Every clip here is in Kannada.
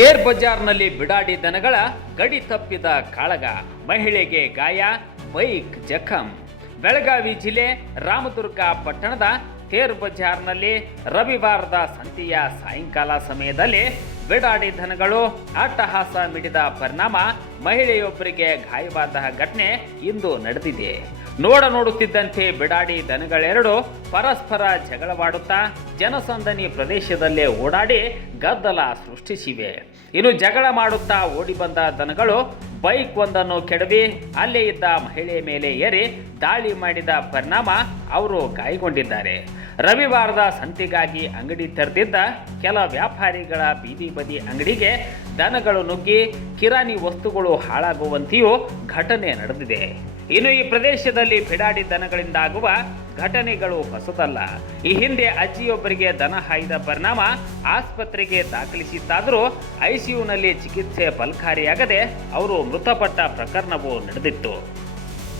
ತೇರ್ ಬಜಾರ್ನಲ್ಲಿ ಬಿಡಾಡಿ ದನಗಳ ಗಡಿ ತಪ್ಪಿದ ಕಾಳಗ, ಮಹಿಳೆಗೆ ಗಾಯ ಬೈಕ್ ಜಖಂ. ಬೆಳಗಾವಿ ಜಿಲ್ಲೆ ರಾಮದುರ್ಗ ಪಟ್ಟಣದ ತೇರ್ ಬಜಾರ್ನಲ್ಲಿ ರವಿವಾರದ ಸಂತೆಯ ಸಾಯಂಕಾಲ ಸಮಯದಲ್ಲಿ ಬಿಡಾಡಿ ದನಗಳು ಅಟ್ಟಹಾಸ ಮಿಡಿದ ಪರಿಣಾಮ ಮಹಿಳೆಯೊಬ್ಬರಿಗೆ ಗಾಯವಾದ ಘಟನೆ ಇಂದು ನಡೆದಿದೆ. ನೋಡ ನೋಡುತ್ತಿದ್ದಂತೆ ಬಿಡಾಡಿ ದನಗಳೆರಡು ಪರಸ್ಪರ ಜಗಳವಾಡುತ್ತಾ ಜನಸಂದಣಿ ಪ್ರದೇಶದಲ್ಲೇ ಓಡಾಡಿ ಗದ್ದಲ ಸೃಷ್ಟಿಸಿವೆ. ಇನ್ನು ಜಗಳ ಮಾಡುತ್ತಾ ಓಡಿ ಬಂದ ದನಗಳು ಬೈಕ್ ಒಂದನ್ನು ಕೆಡವಿ ಅಲ್ಲೇ ಇದ್ದ ಮಹಿಳೆ ಮೇಲೆ ಏರಿ ದಾಳಿ ಮಾಡಿದ ಪರಿಣಾಮ ಅವರು ಗಾಯಗೊಂಡಿದ್ದಾರೆ. ರವಿವಾರದ ಸಂತೆಗಾಗಿ ಅಂಗಡಿ ತೆರೆದಿದ್ದ ಕೆಲ ವ್ಯಾಪಾರಿಗಳ ಬೀದಿ ಬದಿ ಅಂಗಡಿಗೆ ದನಗಳು ನುಗ್ಗಿ ಕಿರಾಣಿ ವಸ್ತುಗಳು ಹಾಳಾಗುವಂತೆಯೂ ಘಟನೆ ನಡೆದಿದೆ. ಇನ್ನು ಈ ಪ್ರದೇಶದಲ್ಲಿ ಬಿಡಾಡಿ ದನಗಳಿಂದಾಗುವ ಘಟನೆಗಳು ಹೊಸದಲ್ಲ ಈ ಹಿಂದೆ ಅಜ್ಜಿಯೊಬ್ಬರಿಗೆ ದನ ಹಾಯ್ದ ಪರಿಣಾಮ ಆಸ್ಪತ್ರೆಗೆ ದಾಖಲಿಸಿತ್ತಾದರೂ ಐಸಿಯುನಲ್ಲಿ ಚಿಕಿತ್ಸೆ ಫಲಕಾರಿಯಾಗದೆ ಅವರು ಮೃತಪಟ್ಟ ಪ್ರಕರಣವು ನಡೆದಿತ್ತು.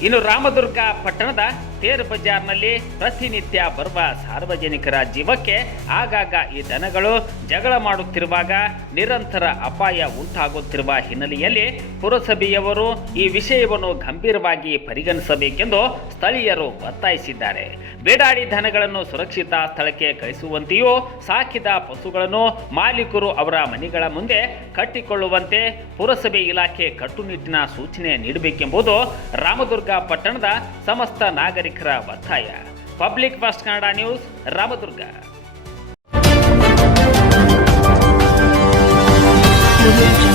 ಇನ್ನು ರಾಮದುರ್ಗ ಪಟ್ಟಣದ ತೇರು ಬಜಾರ್ನಲ್ಲಿ ಪ್ರತಿನಿತ್ಯ ಬರುವ ಸಾರ್ವಜನಿಕರ ಜೀವಕ್ಕೆ ಆಗಾಗ ಈ ದನಗಳು ಜಗಳ ಮಾಡುತ್ತಿರುವಾಗ ನಿರಂತರ ಅಪಾಯ ಉಂಟಾಗುತ್ತಿರುವ ಹಿನ್ನೆಲೆಯಲ್ಲಿ ಪುರಸಭೆಯವರು ಈ ವಿಷಯವನ್ನು ಗಂಭೀರವಾಗಿ ಪರಿಗಣಿಸಬೇಕೆಂದು ಸ್ಥಳೀಯರು ಒತ್ತಾಯಿಸಿದ್ದಾರೆ. ಬೇಡಾಡಿ ದನಗಳನ್ನು ಸುರಕ್ಷಿತ ಸ್ಥಳಕ್ಕೆ ಕಳಿಸುವಂತೆಯೂ ಸಾಕಿದ ಪಶುಗಳನ್ನು ಮಾಲೀಕರು ಅವರ ಮನೆಗಳ ಮುಂದೆ ಕಟ್ಟಿಕೊಳ್ಳುವಂತೆ ಪುರಸಭೆ ಇಲಾಖೆ ಕಟ್ಟುನಿಟ್ಟಿನ ಸೂಚನೆ ನೀಡಬೇಕೆಂಬುದು ರಾಮದುರ್ಗ ಪಟ್ಟಣದ ಸಮಸ್ತ ಶಿಖರ ಒತ್ತಾಯ public first Kannada news Ramadurga Thank you.